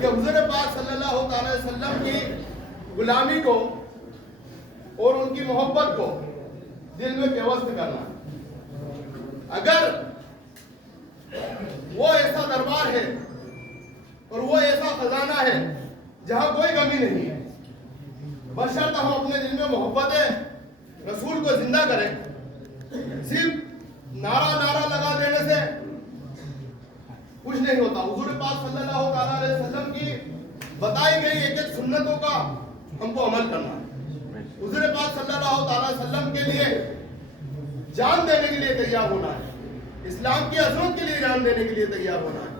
کہ حضور پاک صلی اللہ تعالی وسلم کی غلامی کو اور ان کی محبت کو دل میں پیوست کرنا. اگر وہ ایسا دربار ہے اور وہ ایسا خزانہ ہے جہاں کوئی کمی نہیں ہے، بشرط ہم اپنے دل میں محبت رسول کو زندہ کریں. صرف نعرہ لگا دینے سے کچھ نہیں ہوتا. حضور پاک صلی اللہ تعالیٰ علیہ وسلم کی بتائی گئی ایک ایک سنتوں کا ہم کو عمل کرنا ہے. حضور پاک صلی اللہ تعالیٰ علیہ وسلم کے لیے جان دینے کے لیے تیار ہونا ہے، اسلام کی عظمت کے لیے جان دینے کے لیے تیار ہونا ہے.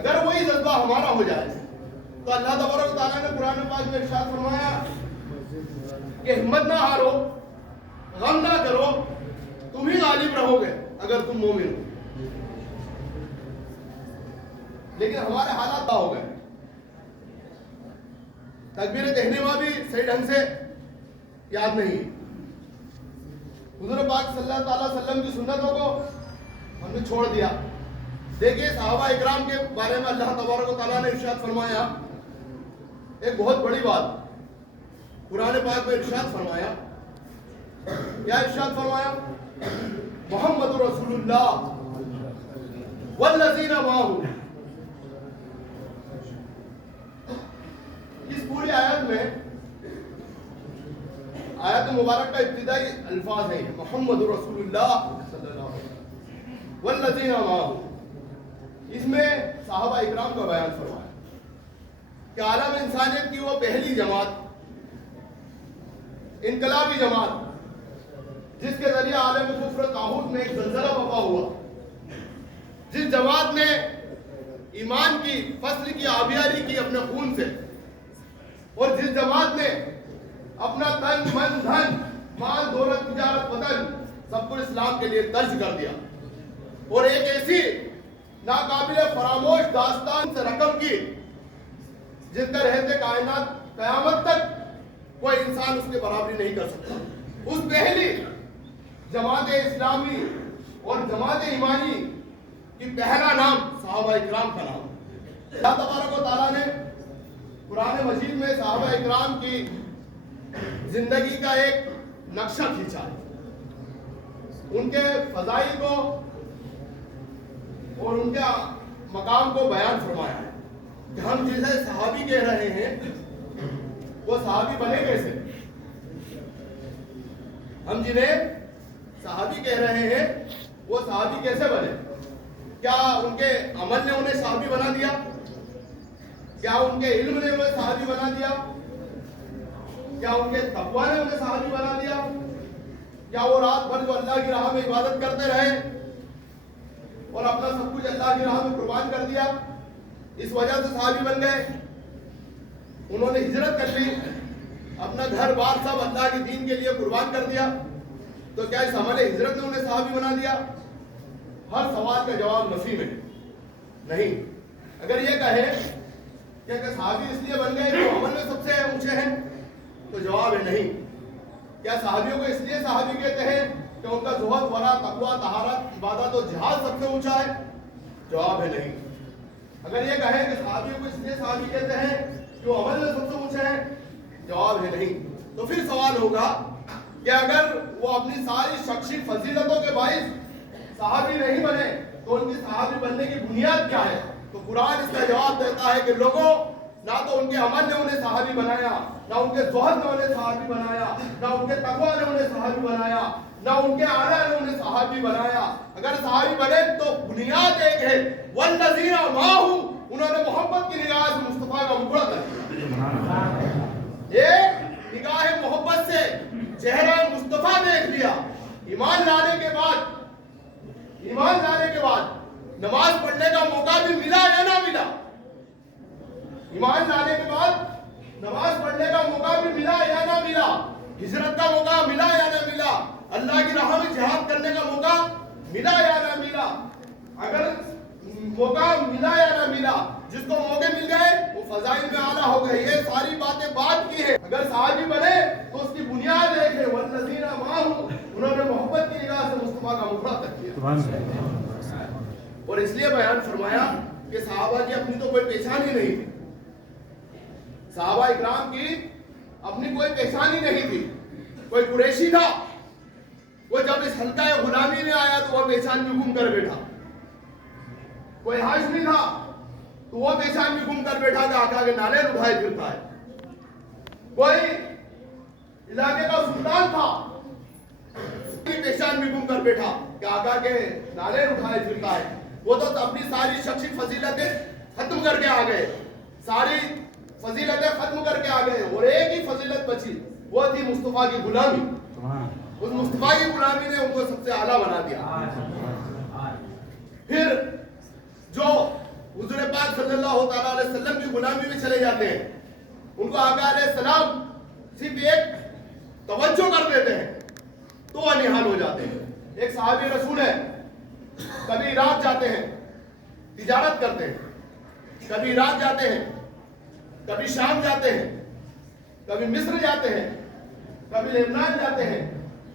اگر وہی جذبہ ہمارا ہو جائے تو اللہ تبارک و تعالیٰ نے قرآن پاک میں ارشاد فرمایا کہ ہمت نہ ہارو، غم نہ کرو، تم ہی غالب رہو گے اگر تم مومن ہو. لیکن ہمارے حالات ہو گئے، تکبیر تحریمہ بھی صحیح ڈھنگ سے یاد نہیں. حضور پاک صلی اللہ تعالیٰ وسلم کی سنتوں کو ہم نے چھوڑ دیا. دیکھیے صحابہ اکرام کے بارے میں اللہ تبارک و تعالیٰ نے ارشاد فرمایا ایک بہت بڑی بات. قرآن پاک میں ارشاد فرمایا، کیا ارشاد فرمایا؟ محمد رسول اللہ والذین معہ. اس پوری آیت میں آیت مبارک کا ابتدائی الفاظ ہیں محمد رسول اللہ صلی اللہ علیہ وسلم والذین معہ. اس میں صحابہ اکرام کا بیان فرمایا کہ عالم انسانیت کی وہ پہلی جماعت، انقلابی جماعت جس کے ذریعے عالم کفر طاغوت میں ایک زلزلہ وقع ہوا، جس جماعت نے ایمان کی فصل کی آبیاری کی اپنے خون سے، اور جس جماعت نے اپنا تن من دھن مال دولت تجارت وطن سب کچھ اسلام کے لیے درج کر دیا، اور ایک ایسی ناقابل فراموش داستان سے رقم کی جس کا رہتے کائنات قیامت تک کوئی انسان اس کے برابری نہیں کر سکتا. اس پہلی جماعت اسلامی اور جماعت ایمانی کی پہلا نام صحابہ اکرام کا نام. اللہ تبارک و تعالیٰ نے قرآن مجید میں صحابہ اکرام کی زندگی کا ایک نقشہ کھینچا ہے، ان کے فضائل کو اور ان کے مقام کو بیان فرمایا ہے کہ ہم جسے صحابی کہہ رہے ہیں وہ صحابی بنے کیسے. ہم جنہیں صحابی کہہ رہے ہیں وہ صحابی کیسے بنے؟ کیا ان کے عمل نے انہیں صحابی بنا دیا؟ کیا ان کے علم نے انہیں صحابی بنا دیا؟ کیا ان کے تقوی نے انہیں صحابی بنا دیا؟ کیا وہ رات بھر جو اللہ کی راہ میں عبادت کرتے رہے اور اپنا سب کچھ اللہ کی راہ میں قربان کر دیا اس وجہ سے صحابی بن گئے؟ انہوں نے ہجرت کر لی، اپنا گھر بار سب اللہ کے دین کے لیے قربان کر دیا، تو کیا اس عمل ہجرت نے انہیں صحابی بنا دیا؟ ہر سوال کا جواب نفی میں نہیں. اگر یہ کہیں کہ صحابی اس لیے بن گئے جو عمل میں سب سے اونچے ہیں تو جواب ہے نہیں. کیا صحابیوں کو اس لیے صحابی کہتے ہیں کہ ان کا زہد ورع تقوی طہارت عبادت و جہاد سب سے اونچا ہے؟ جواب ہے نہیں. اگر یہ کہیں کہ صحابیوں کو اس لیے صحابی کہتے ہیں جو عمل میں سب سے اونچے ہیں؟ جواب ہے نہیں. تو پھر سوال ہوگا کہ اگر وہ اپنی ساری شخصی فضیلتوں کے باعث صحابی نہیں بنے تو ان کی صحابی بننے کی بنیاد کیا ہے؟ تو قرآن اس کا جواب دیتا ہے کہ لوگوں، نہ تو ان کے عمل نے انہیں صحابی بنایا، نہ ان کے زہد نے انہیں صحابی بنایا، نہ ان کے تقوی نے انہیں صحابی بنایا، نہ ان کے اعلیٰ نے انہیں صحابی بنایا. اگر صحابی بنے تو بنیاد ایک ہے والذین معہ، انہوں نے محبت کی نگاہ سے مصطفیٰ کا مقبرہ کر دیا، ایک نگاہ محبت سے چہرہ مصطفیٰ دیکھ لیا. ایمان لانے کے بعد نماز پڑھنے کا موقع بھی ملا یا نہ ملا؟ ایمان لانے کے بعد نماز پڑھنے کا موقع بھی ملا یا نہ ملا؟ ہجرت کا موقع ملا یا نہ ملا؟ اللہ کی راہ میں جہاد کرنے کا موقع ملا یا نہ ملا؟ اگر موقع ملا یا نہ ملا، جس کو موقع مل گئے وہ فضائل میں اعلیٰ ہو گئے. یہ ساری باتیں بات کی ہیں. اگر صحابی بنے تو اس کی بنیاد ایک ہے والذین معہ، انہوں نے محبت کی نگاہ سے مصطفیٰ کا مقبرہ تک کیا. اور اس لیے بیان فرمایا کہ صحابہ کی اپنی تو کوئی پہچان ہی نہیں تھی. صحابہ اکرام کی اپنی کوئی پہچان ہی نہیں تھی. کوئی قریشی تھا، وہ جب اس حلقہ غلامی میں آیا تو وہ پہچان بھی گم کر بیٹھا. کوئی ہاشمی تھا تو وہ پہچان بھی گم کر بیٹھا کہ آقا کے نالے اٹھائے پھرتا ہے. کوئی علاقے کا سلطان تھا، پہچان بھی گم کر بیٹھا کہ آقا کے نالے اٹھائے پھرتا ہے. وہ تو اپنی ساری شخصی فضیلتیں ختم کر کے آ گئے، ساری فضیلتیں ختم کر کے آ گئے، اور ایک ہی فضیلت بچی، وہ تھی مصطفیٰ کی غلامی. اس مصطفیٰ کی غلامی نے ان کو سب سے اعلیٰ بنا دیا. پھر جو حضور پاک صلی اللہ تعالیٰ علیہ وسلم کی غلامی میں چلے جاتے ہیں، ان کو آقا علیہ السلام صرف ایک توجہ کر دیتے ہیں تو وہ نحال ہو جاتے ہیں. ایک صحابی رسول ہے، کبھی رات جاتے ہیں تجارت کرتے ہیں، کبھی رات جاتے ہیں، کبھی شام جاتے ہیں، کبھی مصر جاتے ہیں، کبھی لبنان جاتے ہیں.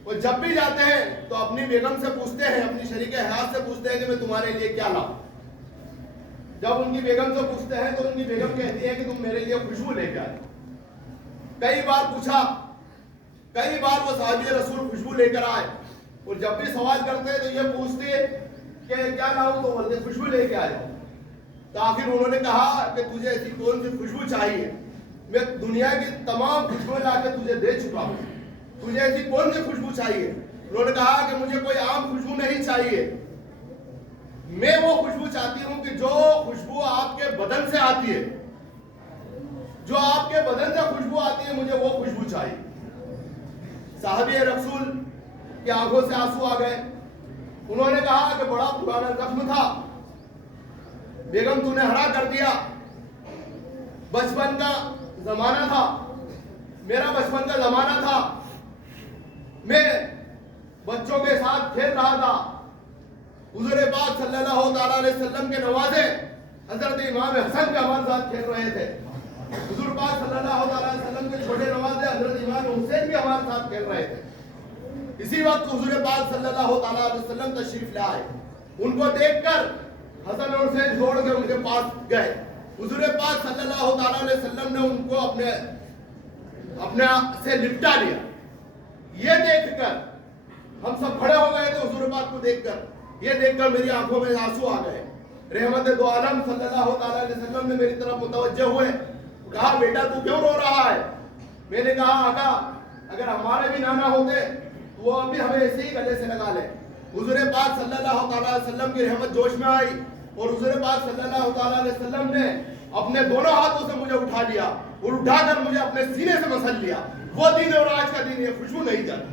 اور جب بھی جاتے ہیں تو اپنی بیگم سے پوچھتے ہیں، اپنی شریک حیات سے پوچھتے ہیں کہ میں تمہارے لیے کیا لاؤں. جب ان کی بیگم سے پوچھتے ہیں تو ان کی بیگم کہتی ہے کہ تم میرے لیے خوشبو لے کے آئے. کئی بار پوچھا، کئی بار وہ صحابی رسول خوشبو لے کر آئے، اور جب بھی سوال کرتے تو یہ پوچھتے کہ کیا لاؤں، تو بولتے خوشبو لے کے آئے. تو آخر انہوں نے کہا کہ تجھے ایسی کون سی خوشبو چاہیے، میں دنیا کی تمام خوشبوئیں لا کے تجھے دے چکا ہوں، تجھے ایسی کون سی خوشبو چاہیے. انہوں نے کہا کہ مجھے کوئی عام خوشبو نہیں چاہیے، میں وہ خوشبو چاہتی ہوں کہ جو خوشبو آپ کے بدن سے آتی ہے، جو آپ کے بدن سے خوشبو آتی ہے، مجھے وہ خوشبو چاہیے. صحابی رسول کی آنکھوں سے آنسو آ گئے. انہوں نے کہا کہ بڑا پرانا زخم تھا، بیگم تو نے ہرا کر دیا. بچپن کا زمانہ تھا، میرا بچپن کا زمانہ تھا، میں بچوں کے ساتھ کھیل رہا تھا. حضور پاک صلی اللہ تعالیٰ علیہ وسلم کے نوازے حضرت امام حسن کے ہمارے ساتھ کھیل رہے تھے. حضور پاک صلی اللہ تعالیٰ علیہ وسلم کے چھوٹے نوازے حضرت امام حسین بھی ہمارے ساتھ کھیل رہے تھے. اسی وقت حضور پاک صلی اللہ تعالیٰ علیہ وسلم تشریف لے آئے. ان کو دیکھ کر حسن اور حسین چھوڑ کے ان کے پاس گئے. حضور پاک صلی اللہ تعالیٰ علیہ وسلم نے ان کو اپنے سے لپٹا لیا. یہ دیکھ کر ہم سب کھڑے ہو گئے تھے. حضور پاک کو دیکھ کر، یہ دیکھ کر میری آنکھوں میں آنسو آ گئے. رحمت دو عالم صلی اللہ تعالیٰ علیہ وسلم نے میری طرف متوجہ ہوئے، کہا بیٹا تو کیوں رو رہا ہے؟ میں نے کہا آقا اگر ہمارے بھی نانا ہوتے تو وہ ابھی ہمیں ایسے ہی گلے سے لگا لے. حضور پاک صلی اللہ تعالیٰ علیہ وسلم کی رحمت جوش میں آئی، اور حضور پاک صلی اللہ تعالیٰ علیہ وسلم نے اپنے دونوں ہاتھوں سے مجھے اٹھا لیا اور اٹھا کر مجھے اپنے سینے سے مسل لیا. وہ دین اور آج کا دین یہ خوشبو نہیں جاتی.